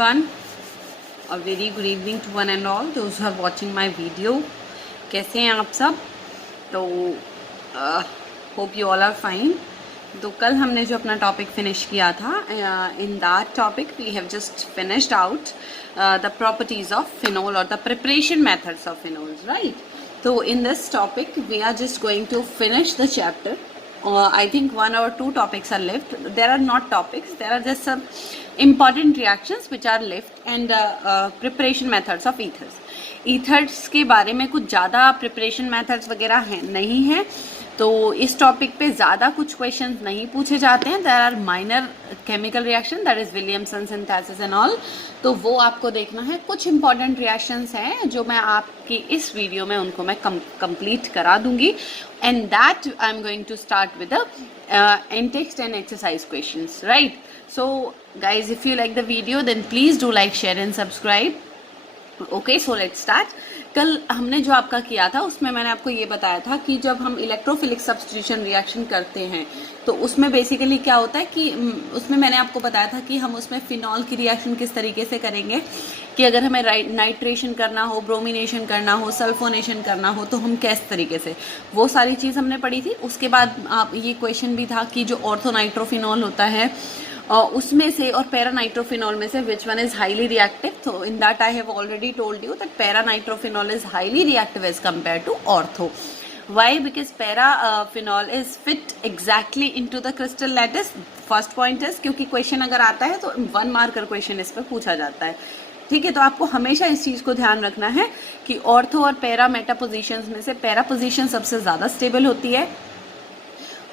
everyone. A very good evening to one and all those who are watching my video. कैसे हैं आप सब? तो hope you all are fine. तो कल हमने जो अपना टॉपिक फिनिश किया था, in that topic we have just finished out the properties of phenol और the preparation methods of phenols, right? तो in this topic we are just going to finish the chapter. I think one or two topics are left. There are not topics, there are just some important reactions which are left and preparation methods of ethers. Ethers के बारे में कुछ ज़्यादा preparation methods वगैरह हैं नहीं है, तो इस टॉपिक पे ज़्यादा कुछ क्वेश्चंस नहीं पूछे जाते हैं. There are minor chemical reaction, that is Williamson synthesis and all, तो वो आपको देखना है. कुछ इंपॉर्टेंट रिएक्शंस हैं जो मैं आपकी इस वीडियो में उनको मैं कंप्लीट करा दूंगी. And that I am going to start with in text and exercise questions, right? So guys, if you like the video then please do like, share and subscribe. Okay, so let's start. कल हमने जो आपका किया था उसमें मैंने आपको ये बताया था कि जब हम इलेक्ट्रोफिलिक सब्स्टिट्यूशन रिएक्शन करते हैं तो उसमें बेसिकली क्या होता है कि उसमें मैंने आपको बताया था कि हम उसमें फिनॉल की रिएक्शन किस तरीके से करेंगे, कि अगर हमें नाइट्रेशन करना हो, ब्रोमिनेशन करना हो, सल्फोनेशन करना हो तो हम किस तरीके से, वो सारी चीज़ हमने पढ़ी थी. उसके बाद आप ये क्वेश्चन भी था कि जो ऑर्थोनाइट्रोफिनॉल होता है उसमें से और पैरानाइट्रोफिनॉल में से which one is highly reactive. तो in that I have already told you that paranitrophenol is highly reactive as compare to ortho. Why? Because paraphenol is fit exactly into the crystal lattice. First point है क्योंकि question अगर आता है तो 1 marker question इस पर पूछा जाता है, ठीक है? तो आपको हमेशा इस चीज़ को ध्यान रखना है कि ऑर्थो और पैरा मेटा पोजिशंस में से पैरा पोजिशन सबसे ज़्यादा स्टेबल होती है.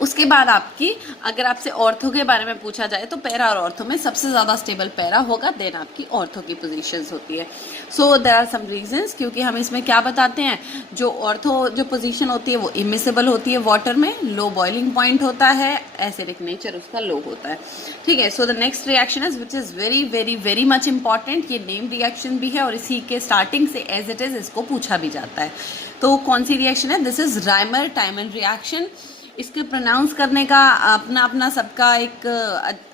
उसके बाद आपकी, अगर आपसे ऑर्थो के बारे में पूछा जाए तो पैरा और ऑर्थो में सबसे ज़्यादा स्टेबल पैरा होगा, देन आपकी ऑर्थो की पोजीशंस होती है. So there are some reasons, क्योंकि हम इसमें क्या बताते हैं, जो ऑर्थो जो पोजीशन होती है वो इमिसिबल होती है वाटर में, लो बॉइलिंग पॉइंट होता है, एसिडिक नेचर उसका लो होता है, ठीक है? So the next reaction is which is very very very much important. ये नेम रिएक्शन भी है और इसी के स्टार्टिंग से एज इट इज़ इसको पूछा भी जाता है. तो कौन सी रिएक्शन है? This is Rymer Tiemann reaction. इसके प्रोनाउंस करने का अपना अपना सबका एक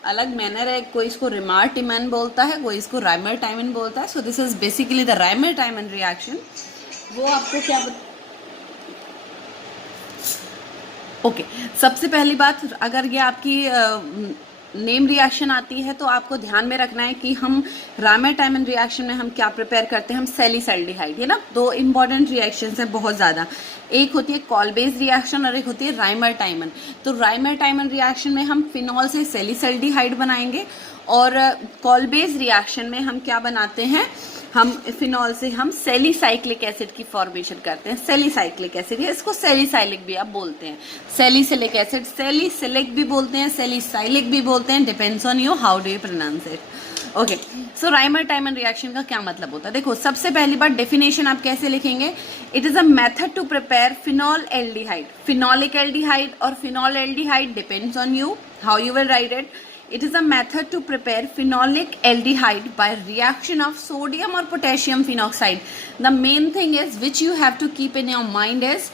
अलग मैनर है. कोई इसको रिमार टिमन बोलता है, कोई इसको राइमर टाइमन बोलता है. So this is basically the Rymer Tiemann reaction. वो आपको क्या ओके, सबसे पहली बात, अगर ये आपकी नेम रिएक्शन आती है तो आपको ध्यान में रखना है कि हम राइमर टाइमन रिएक्शन में हम क्या प्रिपेयर करते हैं. हम सेलिसल्डिहाइड, है ना? 2 इंपॉर्टेंट रिएक्शंस हैं बहुत ज़्यादा. एक होती है कॉल बेस्ड रिएक्शन और एक होती है राइमर टाइमन. तो राइमर टाइमन रिएक्शन में हम फिनॉल से सेलिसल्डिहाइड बनाएंगे और कॉल बेस्ड रिएक्शन में हम क्या बनाते हैं, हम फिनॉल से हम सेलिसाइक्लिक एसिड की फॉर्मेशन करते हैं. सेलिसाइक्लिक एसिड, या इसको सेलिसाइलिक भी आप बोलते हैं. सेलिसिलिक एसिड, सेलिसिलिक भी बोलते हैं, सेलिसाइलिक भी बोलते हैं, depends on you how do you pronounce it. Okay, so Reimer Tiemann reaction का क्या मतलब होता है? देखो, सबसे पहली बात, डेफिनेशन आप कैसे लिखेंगे? It is a method to prepare phenol aldehyde. Phenolic aldehyde और phenol aldehyde depends on you how you will write it. It is a method to prepare phenolic aldehyde by reaction of sodium or potassium phenoxide. The main thing is which you have to keep in your mind is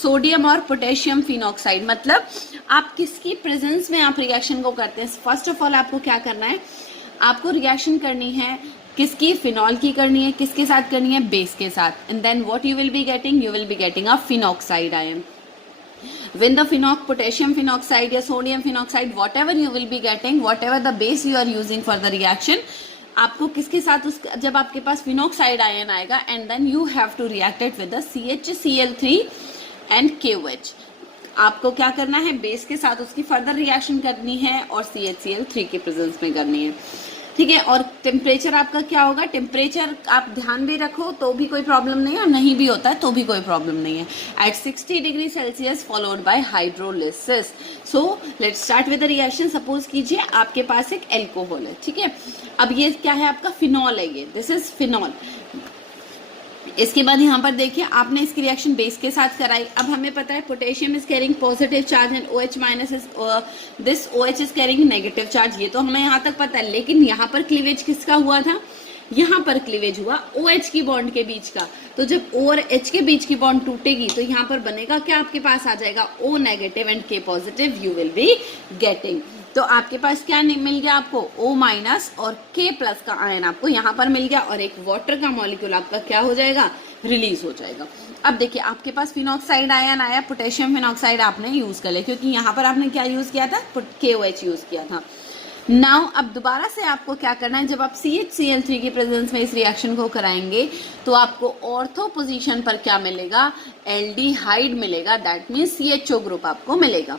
sodium और potassium phenoxide. मतलब आप किसकी presence में आप reaction को करते हैं. First of all आपको क्या करना है, आपको रिएक्शन करनी है किसकी, फिनॉल की करनी है. किसके साथ करनी है? बेस के साथ. And then what you will be getting, you will be getting a phenoxide ion. When the potassium phenoxide या sodium phenoxide, whatever you will be getting, whatever the base you are using for the reaction, आपको किसके साथ जब आपके पास phenoxide ion आएगा, and then you have to react it with the CHCl3 and KOH. आपको क्या करना है, बेस के साथ उसकी फर्दर रिएक्शन करनी है और CHCl3 के प्रेजेंस में करनी है, ठीक है? और टेम्परेचर आपका क्या होगा, टेम्परेचर आप ध्यान भी रखो तो भी कोई प्रॉब्लम नहीं है, नहीं भी होता है तो भी कोई प्रॉब्लम नहीं है. At 60 degree celsius followed by hydrolysis. So let's start with the reaction. Suppose कीजिए आपके पास एक एल्कोहल है, ठीक है? अब ये क्या है, आपका फिनॉल है, ये दिस इज फिनॉल. इसके बाद यहाँ पर देखिए आपने इसकी रिएक्शन बेस के साथ कराई. अब हमें पता है potassium is carrying positive charge and OH minus is this OH is carrying negative charge. ये तो हमें यहाँ तक पता है, लेकिन यहाँ पर क्लीवेज किसका हुआ था, यहाँ पर क्लीवेज हुआ OH की बॉन्ड के बीच का. तो जब O और H के बीच की बॉन्ड टूटेगी तो यहाँ पर बनेगा क्या, आपके पास आ जाएगा O negative and K positive, you will be getting. तो आपके पास क्या मिल गया आपको, O माइनस और K प्लस का आयन आपको यहाँ पर मिल गया, और एक वाटर का मॉलिक्यूल आपका क्या हो जाएगा, रिलीज हो जाएगा। अब देखिए आपके पास फिनॉक्साइड आयन आया, पोटेशियम फिनॉक्साइड आपने यूज कर लिया, क्योंकि यहाँ पर आपने क्या यूज किया था, KOH यूज किया था। नाउ अब दोबारा से आपको क्या करना है, जब आप CHCl3 की प्रेजेंस में इस रिएक्शन को कराएंगे तो आपको ऑर्थो पोजीशन पर क्या मिलेगा, एल्डिहाइड मिलेगा, दैट मीन्स CHO ग्रुप आपको मिलेगा।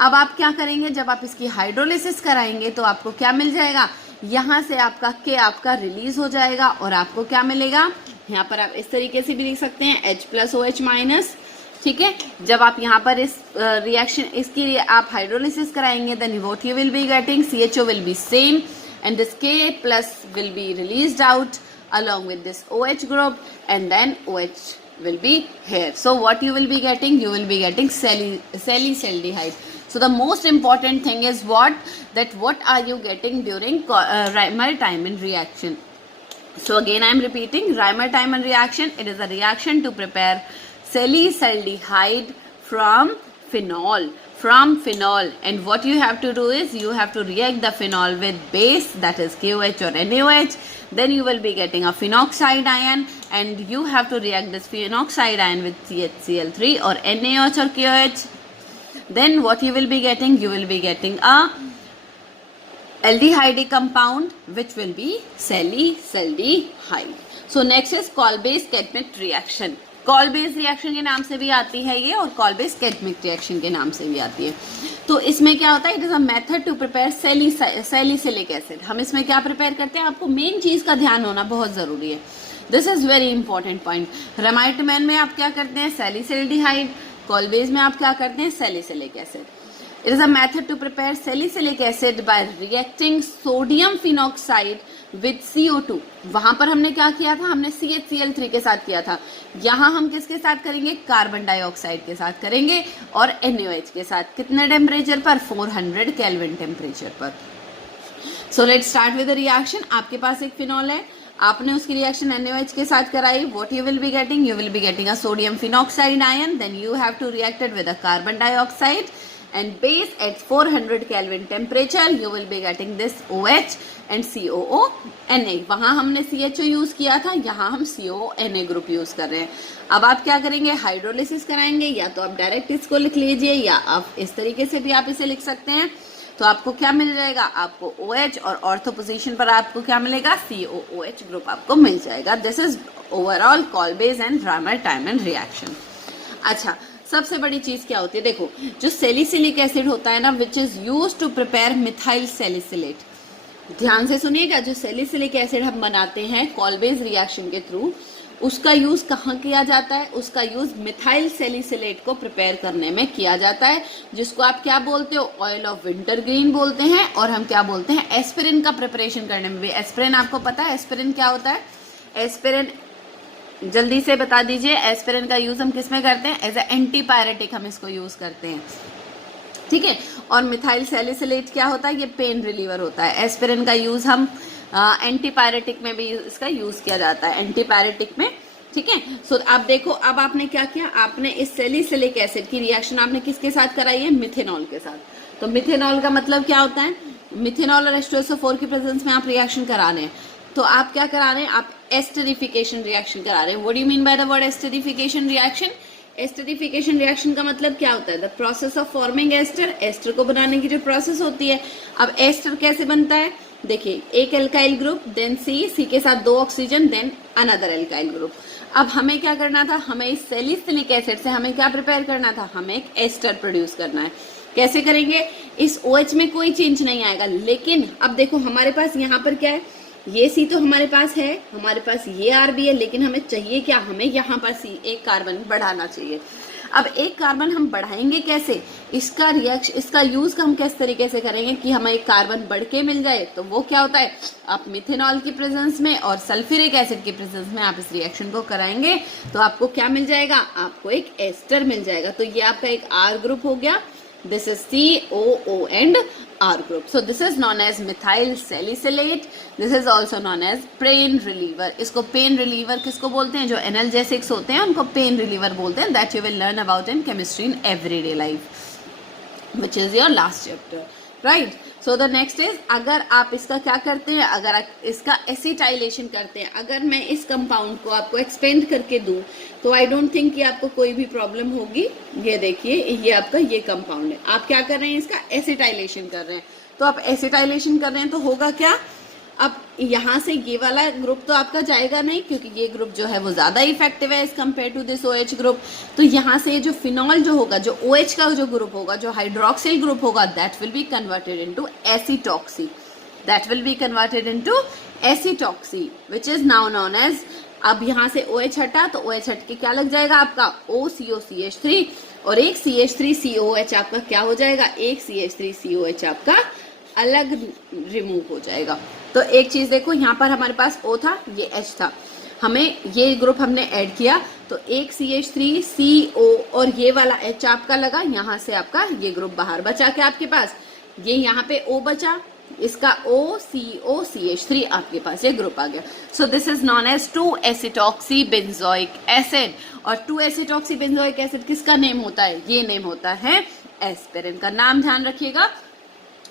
अब आप क्या करेंगे, जब आप इसकी हाइड्रोलिसिस कराएंगे तो आपको क्या मिल जाएगा, यहाँ से आपका K आपका रिलीज हो जाएगा, और आपको क्या मिलेगा, यहाँ पर आप इस तरीके से भी लिख सकते हैं H+OH माइनस, ठीक है। जब आप यहाँ पर इस रिएक्शन इसकी आप हाइड्रोलिसिस कराएंगे, then what you will be getting, CHO will be same and this K plus will be released out along with this OH group, and then OH will be here. So what you will be getting, you will be getting salicylic. So the most important thing is what are you getting during Reimer-Tiemann reaction. So again I am repeating, Reimer-Tiemann reaction, it is a reaction to prepare salicylic from phenol, and what you have to do is you have to react the phenol with base, that is KOH or NaOH, then you will be getting a phenoxide ion, and you have to react this phenoxide ion with CHCl3 or NaOH or KOH. Then what you will be getting, you will be getting a aldehyde compound which will be salicylic. So next is Kolbe-Schmitt reaction. Call-base reaction के नाम से भी आती है ये, और कॉल-बेस-स्केटमिक reaction के नाम से भी आती है। तो इसमें क्या होता है, it is a method to prepare salicylic acid. हम इसमें क्या प्रिपेयर करते हैं, आपको मेन चीज का ध्यान होना बहुत जरूरी है, this is very important point. राइमर-टाइमन में आप क्या करते हैं, सैलिसिल्डिहाइड, कॉल-बेस में आप क्या करते हैं, salicylic acid. It is a method to prepare salicylic acid by reacting sodium phenoxide with CO2। वहां पर हमने क्या किया था, हमने CHCl3 के साथ किया था, यहाँ हम किसके साथ करेंगे, कार्बन डाइऑक्साइड के साथ करेंगे, और NaOH के साथ। कितने टेम्परेचर पर, 400 केल्विन टेम्परेचर पर। सो let's start with the reaction. आपके पास एक फिनॉल है, आपने उसकी रिएक्शन NaOH के साथ कराई, what you will be getting, you will be getting a sodium phenoxide ion, then you have to react it with a carbon dioxide and base at 400 Kelvin temperature, you will be getting this OH and COO-Na। वहां हमने CHO use किया था, यहाँ हम COO-Na group use कर रहे हैं। अब आप क्या करेंगे, हाइड्रोलिसिस कराएंगे, या तो आप डायरेक्ट इसको लिख लीजिए, या आप इस तरीके से भी आप इसे लिख सकते हैं। तो आपको क्या मिल जाएगा, आपको OH, और ऑर्थो पोजीशन पर आपको क्या मिलेगा, COOH ग्रुप आपको मिल जाएगा। This is overall call-base and राइमर-टाइमन reaction. अच्छा, सबसे बड़ी चीज क्या होती है, देखो जो सैलिसिलिक एसिड होता है ना, which is use to prepare methyl salicylate. ध्यान से सुनिएगा, जो सैलिसिलिक एसिड हम बनाते हैं कॉल-बेस रिएक्शन के थ्रू, उसका यूज कहाँ किया जाता है, उसका यूज मिथाइल सैलिसिलेट को प्रिपेयर करने में किया जाता है, जिसको आप क्या बोलते हो, ऑयल ऑफ विंटर ग्रीन बोलते हैं, और हम क्या बोलते हैं, एस्पिरिन का प्रिपरेशन करने में भी। एस्पिरिन आपको पता है, एस्पिरिन क्या होता है, एस्पिरिन जल्दी से बता दीजिए, एस्पिरिन का यूज हम किस में करते हैं, एज ए एंटीपायरेटिक हम इसको यूज करते हैं, ठीक है। और मिथाइल सैलिसिलेट क्या होता है, ये पेन रिलीवर होता है। एस्पिरिन का यूज हम एंटीपायरेटिक में भी इसका यूज किया जाता है, एंटीपायरेटिक में, ठीक है। सो अब देखो, अब आपने क्या किया, आपने इस सैलिसिलिक एसिड की रिएक्शन आपने किसके साथ कराई है, मिथेनॉल के साथ। तो मिथेनॉल का मतलब क्या होता है, मिथेनॉल और H2SO4 की प्रेजेंस में आप रिएक्शन करा रहे हैं, तो आप क्या करा रहे हैं, आप एस्टरिफिकेशन रिएक्शन करा रहे हैं। What do you mean by the word esterification reaction? Esterification reaction का मतलब क्या होता है, the process of forming ester, ester को बनाने की जो प्रोसेस होती है। अब एस्टर कैसे बनता है, देखिए, एक एल्काइल ग्रुप, देन सी के साथ 2 oxygen, then another alkyl group. अब हमें क्या करना था, हमें इस सैलिसिलिक एसिड से हमें क्या प्रिपेयर करना था, हमें एक एस्टर प्रोड्यूस करना है। कैसे करेंगे, इस OH में कोई चेंज नहीं आएगा, लेकिन अब देखो हमारे पास यहाँ पर क्या है, ये C तो हमारे पास है, हमारे पास ये R भी है, लेकिन हमें चाहिए क्या, हमें यहाँ पर C एक कार्बन बढ़ाना चाहिए। अब एक कार्बन हम बढ़ाएंगे कैसे, इसका यूज हम किस तरीके से करेंगे कि हमें एक कार्बन बढ़ के मिल जाए। तो वो क्या होता है, आप मिथेनॉल की प्रेजेंस में और सल्फ्यूरिक एसिड की प्रेजेंस में आप इस रिएक्शन को कराएंगे, तो आपको क्या मिल जाएगा, आपको एक एस्टर मिल जाएगा। तो ये आपका एक R ग्रुप हो गया, this is COO and R group. So this is known as methyl salicylate. This is also known as pain reliever. इसको pain reliever किसको बोलते हैं, जो analgesics होते हैं उनको pain reliever बोलते हैं। That you will learn about in chemistry in everyday life, which is your last chapter. Right. So the next is, अगर आप इसका क्या करते हैं, अगर आप इसका एसिटाइलेशन करते हैं, अगर मैं इस कंपाउंड को आपको एक्सपेंड करके दूं तो आई डोंट थिंक कि आपको कोई भी प्रॉब्लम होगी। ये देखिए, ये आपका ये कंपाउंड है, आप क्या कर रहे हैं, इसका एसिटाइलेशन कर रहे हैं। तो आप एसिटाइलेशन कर रहे हैं तो होगा क्या, अब यहाँ से ये वाला ग्रुप तो आपका जाएगा नहीं, क्योंकि ये ग्रुप जो है वो ज्यादा इफेक्टिव है as compare to this OH group. तो यहाँ से जो फिनॉल जो होगा, जो OH का जो ग्रुप होगा, जो हाइड्रोक्सिल ग्रुप होगा, that will be converted into acetoxy, that will be converted into acetoxy which is now known as, अब यहाँ से OH हटा तो OH हट के क्या लग जाएगा आपका OCOCH3, और एक CH3COH आपका क्या हो जाएगा, एक CH3COH आपका अलग रिमूव हो जाएगा। तो एक चीज देखो, यहाँ पर हमारे पास O था, ये H था, हमें ये ग्रुप हमने ऐड किया तो एक CH3CO और ये वाला H आपका लगा, यहाँ से आपका ये ग्रुप बाहर बचा के आपके पास, ये यहाँ पे O बचा, इसका OCOCH3 आपके पास ये ग्रुप आ गया। So this is known as two acetoxy benzoic acid. और 2-एसिटॉक्सी बेंजोइक एसिड किसका नेम होता है, ये नेम होता है एस्पिरिन का। नाम ध्यान रखिएगा।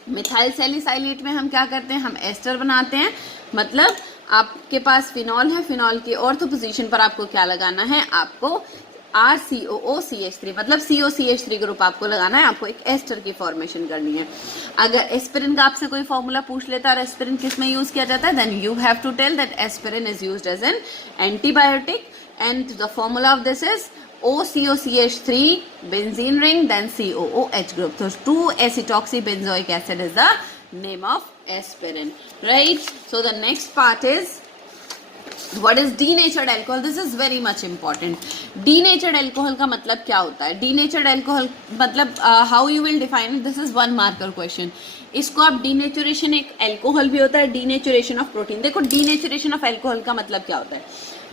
मिथाइल सैलिसाइलेट में हम क्या करते हैं, हम एस्टर बनाते हैं, मतलब आपके पास फिनॉल है, फिनॉल की ऑर्थो पोजीशन पर आपको क्या लगाना है, आपको RCOOCH3 मतलब COCH3 ग्रुप आपको लगाना है, आपको एक एस्टर की फॉर्मेशन करनी है। अगर एस्पिरिन का आपसे कोई फॉर्मूला पूछ लेता है एस्पिरिन किस में यूज किया जाता है, then you have to tell that aspirin is used as an antibiotic and the formula of this is OCOCH3 benzene ring then COOH group. So 2-acetoxy benzoic acid is the name of aspirin, right? So the next part is what is denatured alcohol. This is very much important. Denatured alcohol का मतलब क्या होता है, denatured alcohol मतलब how you will define it, this is one marker question. इसको आप denaturation, एक alcohol भी होता है, denaturation of protein। देखो denaturation of alcohol का मतलब क्या होता है,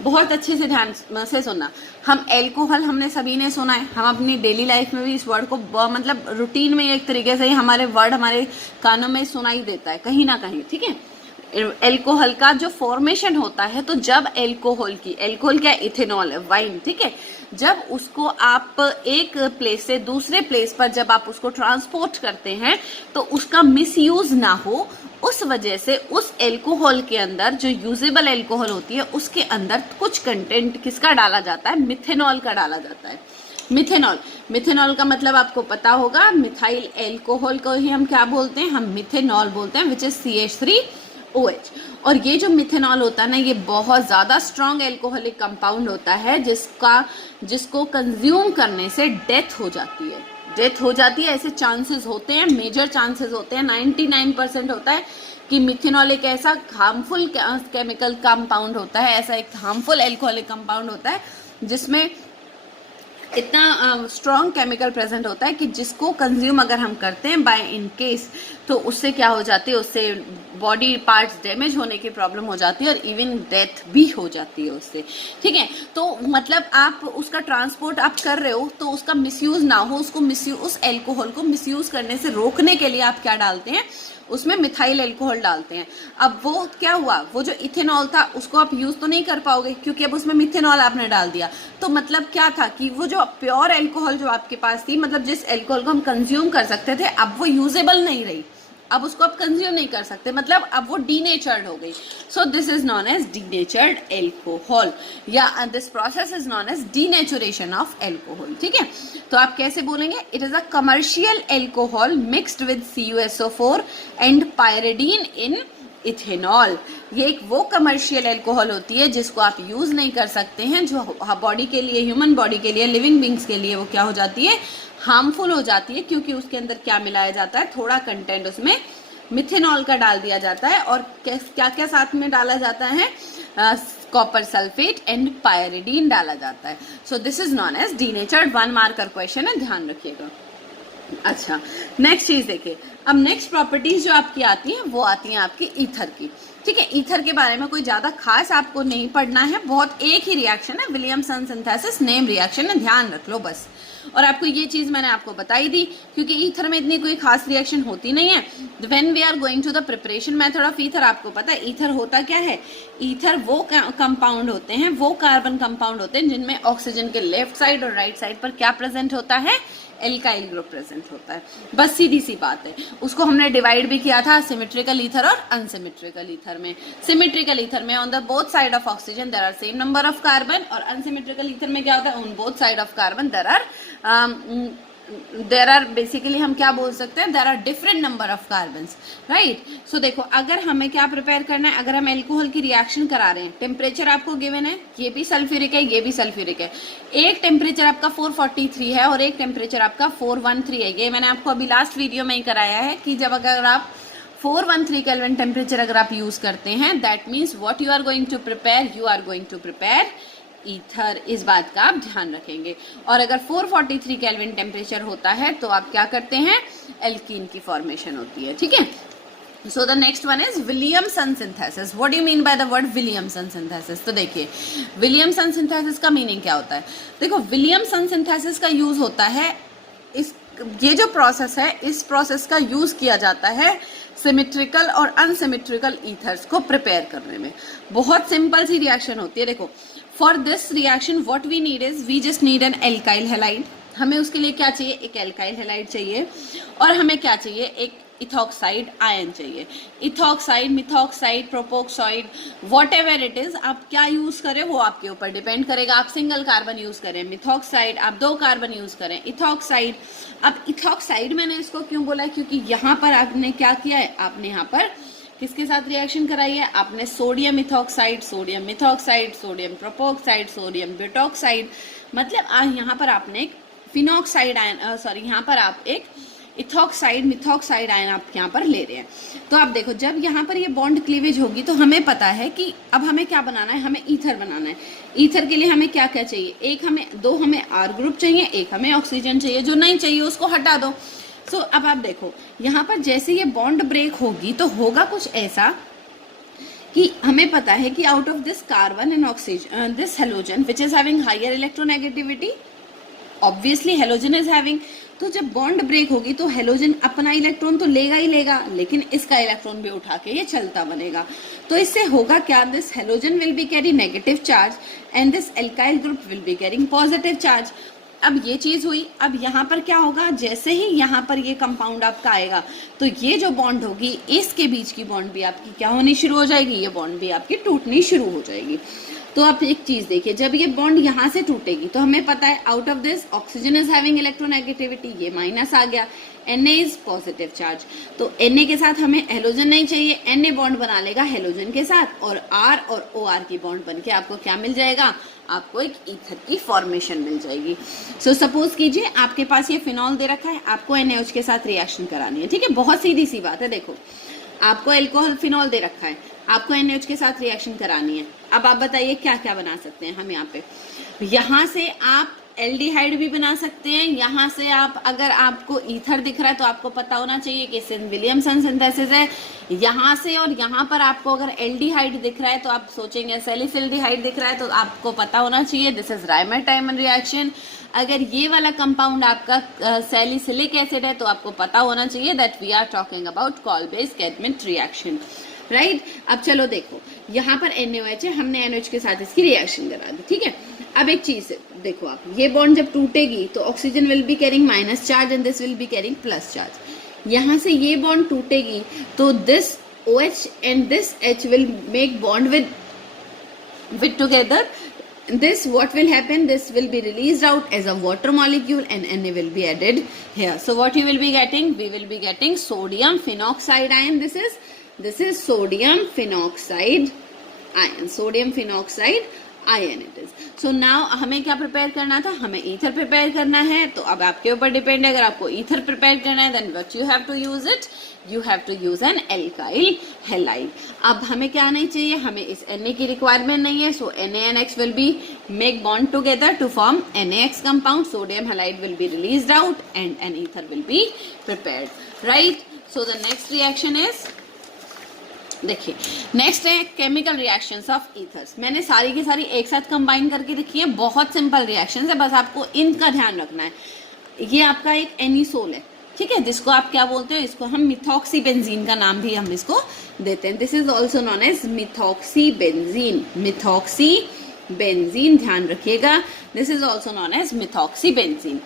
बहुत अच्छे से ध्यान से सुनना। हम एल्कोहल हमने सभी ने सुना है, हम अपनी डेली लाइफ में भी इस वर्ड को मतलब रूटीन में एक तरीके से ही हमारे वर्ड हमारे कानों में सुनाई देता है कहीं ना कहीं, ठीक है। एल्कोहल का जो फॉर्मेशन होता है, तो जब एल्कोहल क्या इथेनॉल है, वाइन, ठीक है, जब उसको आप एक प्लेस से दूसरे प्लेस पर जब आप उसको ट्रांसपोर्ट करते हैं तो उसका मिसयूज ना हो, उस वजह से उस एल्कोहल के अंदर जो यूजेबल एल्कोहल होती है उसके अंदर कुछ कंटेंट किसका डाला जाता है, मिथेनॉल का डाला जाता है। मिथेनॉल का मतलब आपको पता होगा, मिथाइल एल्कोहल को ही हम क्या बोलते हैं, हम मिथेनॉल बोलते हैं, विच इज CH3OH। और ये जो मिथेनॉल होता है ना, ये बहुत ज्यादा स्ट्रॉन्ग एल्कोहलिक कंपाउंड होता है जिसको कंज्यूम करने से डेथ हो जाती है। ऐसे चांसेस होते हैं, मेजर चांसेस होते हैं, 99% होता है कि मिथेनॉल एक ऐसा हार्मफुल केमिकल कंपाउंड होता है, ऐसा एक हार्मफुल एल्कोहलिक कंपाउंड होता है जिसमें इतना स्ट्रॉन्ग केमिकल प्रेजेंट होता है कि जिसको कंज्यूम अगर हम करते हैं बाय इन केस, तो उससे क्या हो जाती है, उससे बॉडी पार्ट्स डैमेज होने की प्रॉब्लम हो जाती है और इवन डेथ भी हो जाती है उससे, ठीक है। तो मतलब आप उसका ट्रांसपोर्ट आप कर रहे हो तो उसका मिसयूज ना हो, उस एल्कोहल को मिसयूज करने से रोकने के लिए आप क्या डालते हैं, उसमें मिथाइल एल्कोहल डालते हैं। अब वो क्या हुआ, वो जो इथेनॉल था उसको आप यूज तो नहीं कर पाओगे क्योंकि अब उसमें मिथेनॉल आपने डाल दिया। तो मतलब क्या था कि वो जो प्योर एल्कोहल जो आपके पास थी, मतलब जिस एल्कोहल को हम कंज्यूम कर सकते थे, अब वो यूजेबल नहीं रही, अब उसको आप कंज्यूम नहीं कर सकते, मतलब अब वो डीनेचर्ड हो गई। So this is known as denatured alcohol, या this process is known as denaturation of alcohol, ठीक है। तो आप कैसे बोलेंगे, it is a commercial alcohol mixed with CuSO4 and pyridine in ethanol. ये एक वो कमर्शियल एल्कोहल होती है जिसको आप यूज नहीं कर सकते हैं, जो बॉडी के लिए, ह्यूमन बॉडी के लिए, लिविंग बींग्स के लिए वो क्या हो जाती है, हार्मफुल हो जाती है, क्योंकि उसके अंदर क्या मिलाया जाता है, थोड़ा कंटेंट उसमें मिथेनॉल का डाल दिया जाता है। और क्या क्या साथ में डाला जाता है, कॉपर सल्फेट एंड पायरिडीन डाला जाता है। So this is known as denatured. 1 marker question है, ध्यान रखिएगा। अच्छा, नेक्स्ट चीज देखिए, अब नेक्स्ट प्रॉपर्टीज जो आपकी आती हैं वो आती हैं आपकी ईथर की, ठीक है। ईथर के बारे में कोई ज्यादा खास आपको नहीं पढ़ना है, बहुत एक ही रिएक्शन है, विलियमसन सिंथेसिस नेम रिएक्शन है, ध्यान रख लो बस। और आपको ये चीज मैंने आपको बताई दी, क्योंकि ईथर में इतनी कोई खास रिएक्शन होती नहीं है। When we are going to the preparation method of ether, आपको पता है ईथर होता क्या है, ईथर वो कंपाउंड होते हैं, वो कार्बन कंपाउंड होते हैं जिनमें ऑक्सीजन के लेफ्ट साइड और राइट साइड पर क्या प्रेजेंट होता है, एल्काइल ग्रुप प्रेजेंट होता है। बस सीधी सी बात है। उसको हमने डिवाइड भी किया था सिमेट्रिकल ईथर और अनसिमेट्रिकल ईथर में। सिमेट्रिकल ईथर में on the both side of oxygen there are same number of carbon, और अनसिमेट्रिकल ईथर में क्या होता है, on both side of carbon there are basically हम क्या बोल सकते हैं, there are different number of carbons, right. So देखो, अगर हमें क्या प्रिपेयर करना है, अगर हम एल्कोहल की रिएक्शन करा रहे हैं, टेम्परेचर आपको गिवन है, ये भी सल्फ्यूरिक है, ये भी सल्फ्यूरिक है। एक टेम्परेचर आपका 443 है और एक टेम्परेचर आपका 413 है। ये मैंने आपको अभी लास्ट वीडियो में ही कराया है कि जब अगर आप 413 केल्विन टेम्परेचर अगर आप यूज करते हैं, that means what you are going to prepare, you are going to prepare ether. इस बात का आप ध्यान रखेंगे। और अगर 443 केल्विन टेम्परेचर होता है तो आप क्या करते हैं, एल्कीन की फॉर्मेशन होती है, ठीक है। So the next one is Williamson synthesis. What do you mean by the word Williamson synthesis? तो देखिए, विलियमसन सिंथेसिस का मीनिंग क्या होता है। देखो, विलियमसन सिंथेसिस का यूज होता है, ये जो प्रोसेस है, इस प्रोसेस का यूज किया जाता है सिमेट्रिकल और अनसिमेट्रिकल ईथर्स को प्रिपेयर करने में। बहुत सिंपल सी रिएक्शन होती है। देखो, for this reaction what we need is, we just need an alkyl halide. हमें उसके लिए क्या चाहिए, एक एल्काइल हैलाइड चाहिए, और हमें क्या चाहिए, एक इथॉक्साइड आयन चाहिए। Ethoxide, methoxide, propoxide, whatever it is, आप क्या यूज करें वो आपके ऊपर डिपेंड करेगा। आप सिंगल कार्बन यूज करें मिथॉक्साइड, आप 2 कार्बन यूज करें इथॉक्साइड। अब इथॉक्साइड मैंने इसको क्यों बोला है, क्योंकि यहाँ पर आपने क्या किया है, आपने यहाँ पर किसके साथ रिएक्शन कराई है, आपने sodium ethoxide, sodium methoxide, sodium propoxide, sodium butoxide, मतलब यहाँ पर आपने एक फिनॉक्साइड आयन, सॉरी यहाँ पर आप एक इथॉक्साइड मिथॉक्साइड आयन आप यहाँ पर ले रहे हैं। तो आप देखो, जब यहाँ पर ये बॉन्ड क्लीवेज होगी तो हमें पता है कि अब हमें क्या बनाना है, हमें ईथर बनाना है। ईथर के लिए हमें क्या क्या चाहिए, एक हमें 2 हमें आर ग्रुप चाहिए, एक हमें ऑक्सीजन चाहिए, जो नहीं चाहिए उसको हटा दो। सो अब आप देखो, यहाँ पर जैसे ये बॉन्ड ब्रेक होगी तो होगा कुछ ऐसा कि हमें पता है कि out of this carbon and oxygen, this halogen which is having higher electronegativity, obviously halogen is having, तो जब बॉन्ड ब्रेक होगी तो हेलोजन अपना इलेक्ट्रॉन तो लेगा ही लेगा, लेकिन इसका इलेक्ट्रॉन भी उठा के ये चलता बनेगा। तो इससे होगा क्या, this halogen will be carry negative charge and this alkyl group will be carrying positive charge. अब ये चीज हुई। अब यहाँ पर क्या होगा, जैसे ही यहाँ पर ये कंपाउंड आपका आएगा तो ये जो बॉन्ड होगी, इसके बीच की बॉन्ड भी आपकी क्या होनी शुरू हो जाएगी, ये बॉन्ड भी आपकी टूटनी शुरू हो जाएगी। तो आप एक चीज देखिए, जब ये बॉन्ड यहाँ से टूटेगी तो हमें पता है out of this oxygen is having electronegativity, ये माइनस आ गया, Na इज पॉजिटिव चार्ज। तो Na के साथ हमें हेलोजन नहीं चाहिए, Na बॉन्ड बना लेगा हेलोजन के साथ, और R और OR की बॉन्ड बनके आपको क्या मिल जाएगा, आपको एक ईथर की फॉर्मेशन मिल जाएगी। सो सपोज कीजिए आपके पास ये फिनॉल दे रखा है, आपको NaOH के साथ रिएक्शन करानी है, ठीक है। बहुत सीधी सी बात है। देखो, आपको एल्कोहल फिनॉल दे रखा है, आपको NaOH के साथ रिएक्शन करानी है। अब आप बताइए क्या क्या बना सकते हैं हम यहाँ पे। यहाँ से आप एल्डिहाइड भी बना सकते हैं, यहाँ से आप, अगर आपको ईथर दिख रहा है तो आपको पता होना चाहिए कि विलियमसन सिंथेसिस है। यहाँ से और यहाँ पर आपको अगर एल्डिहाइड दिख रहा है तो आप सोचेंगे सैलिसिल्डिहाइड दिख रहा है, तो आपको पता होना चाहिए दिस इज राइमर-टाइमन रिएक्शन। अगर ये वाला कंपाउंड आपका सैलिसिलिक एसिड है तो आपको पता होना चाहिए that we are talking about Kolbe Schmitt reaction, right. अब चलो देखो, यहाँ पर NaOH है, हमने NaOH के साथ इसकी रिएक्शन करा दी, ठीक है। अब एक चीज देखो, आप ये बॉन्ड जब टूटेगी तो oxygen will be carrying minus charge and this will be carrying plus charge. यहाँ से ये बॉन्ड टूटेगी तो this OH and this H will make bond with together. This what will happen, this will be released out as a water molecule and Na will be added here. So what you will be getting, we will be getting sodium phenoxide ion. This is sodium phenoxide ion, sodium phenoxide ion it is. So now हमें क्या prepare करना था, हमें ether prepare करना है। तो अब आपके ऊपर डिपेंड है, अगर आपको ईथर प्रिपेयर करना है then what you have to use it, you have to use an alkyl halide. अब हमें क्या नहीं चाहिए, हमें इस Na की रिक्वायरमेंट नहीं है, so Na and X will be make bond together to form NaX compound, sodium halide will be released out and an ether will be prepared, right. So the next reaction is देखिए next है chemical reactions of ethers. मैंने सारी की सारी एक साथ combine करके रखी है, बहुत सिंपल रिएक्शंस है, बस आपको इनका ध्यान रखना है। ये आपका एक एनिसोल है, ठीक है, जिसको आप क्या बोलते हो, इसको हम मिथॉक्सीबेंजीन का नाम भी हम इसको देते हैं। This is also known as methoxybenzene, methoxybenzene ध्यान रखिएगा, this is also known as methoxybenzene.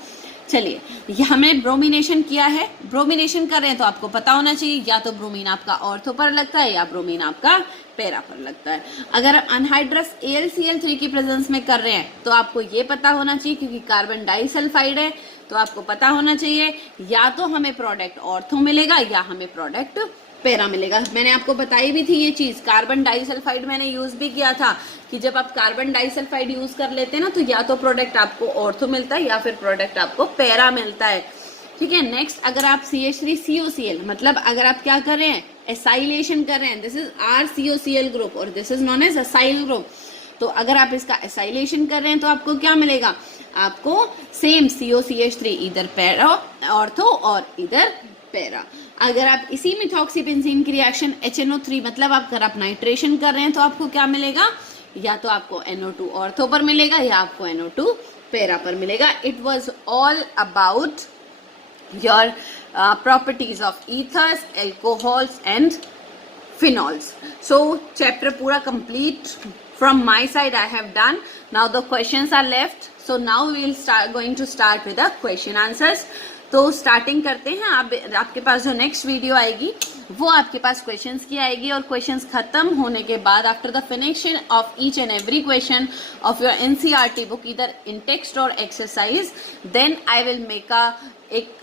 चलिए ये हमने ब्रोमिनेशन किया है, ब्रोमिनेशन कर रहे हैं तो आपको पता होना चाहिए या तो ब्रोमीन आपका ऑर्थो पर लगता है या ब्रोमीन आपका पैरा पर लगता है। अगर आप अनहाइड्रस AlCl3 की प्रेजेंस में कर रहे हैं तो आपको ये पता होना चाहिए, क्योंकि कार्बन डाइसल्फाइड है तो आपको पता होना चाहिए या तो हमें प्रोडक्ट ऑर्थो मिलेगा या हमें प्रोडक्ट पैरा मिलेगा। मैंने आपको बताई भी थी ये चीज, कार्बन डाइसल्फाइड मैंने यूज भी किया था कि जब आप कार्बन डाइसल्फाइड यूज कर लेते हैं ना तो या तो प्रोडक्ट आपको ऑर्थो मिलता है या फिर प्रोडक्ट आपको पैरा मिलता है, ठीक है। नेक्स्ट अगर आप CH3COCl, मतलब अगर आप क्या कर रहे हैं, एसाइलेशन कर रहे हैं, दिस इज RCOCl ग्रुप और this is known as acyl group. तो अगर आप इसका एसाइलेशन कर रहे हैं तो आपको क्या मिलेगा, आपको सेम COCH3 इधर पैरा ऑर्थो और इधर पैरा। अगर आप इसी मिथॉक्सीबेंजीन की रिएक्शन HNO3, मतलब आप अगर आप नाइट्रेशन कर रहे हैं तो आपको क्या मिलेगा, या तो आपको NO2 ऑर्थो पर मिलेगा या आपको NO2 पैरा पर मिलेगा। It was all about your properties of ethers, alcohols and phenols. So chapter pura complete from my side. I have done. Now the questions are left. So now we will going to start with the question answers. तो starting करते हैं। आपके पास जो next video आएगी वो आपके पास questions की आएगी, और क्वेश्चंस खत्म होने के बाद after the finishing of each and every question of your NCERT book इधर इन टेक्स्ट और exercise, then I will make एक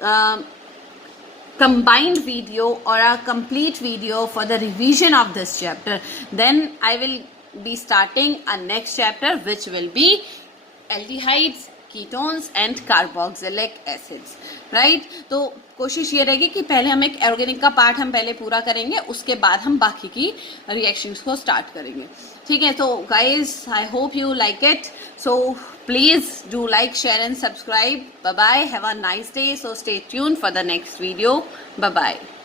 combined video or a complete video for the revision of this chapter. Then I will be starting a next chapter which will be aldehydes, ketones and carboxylic acids, right? तो कोशिश ये रहेगी कि पहले हम एक organic का पार्ट हम पहले पूरा करेंगे, उसके बाद हम बाकी की रिएक्शंस को स्टार्ट करेंगे, ठीक है। तो guys I hope you like it, so please do like, share and subscribe. Bye bye, have a nice day. So stay tuned for the next video. Bye bye.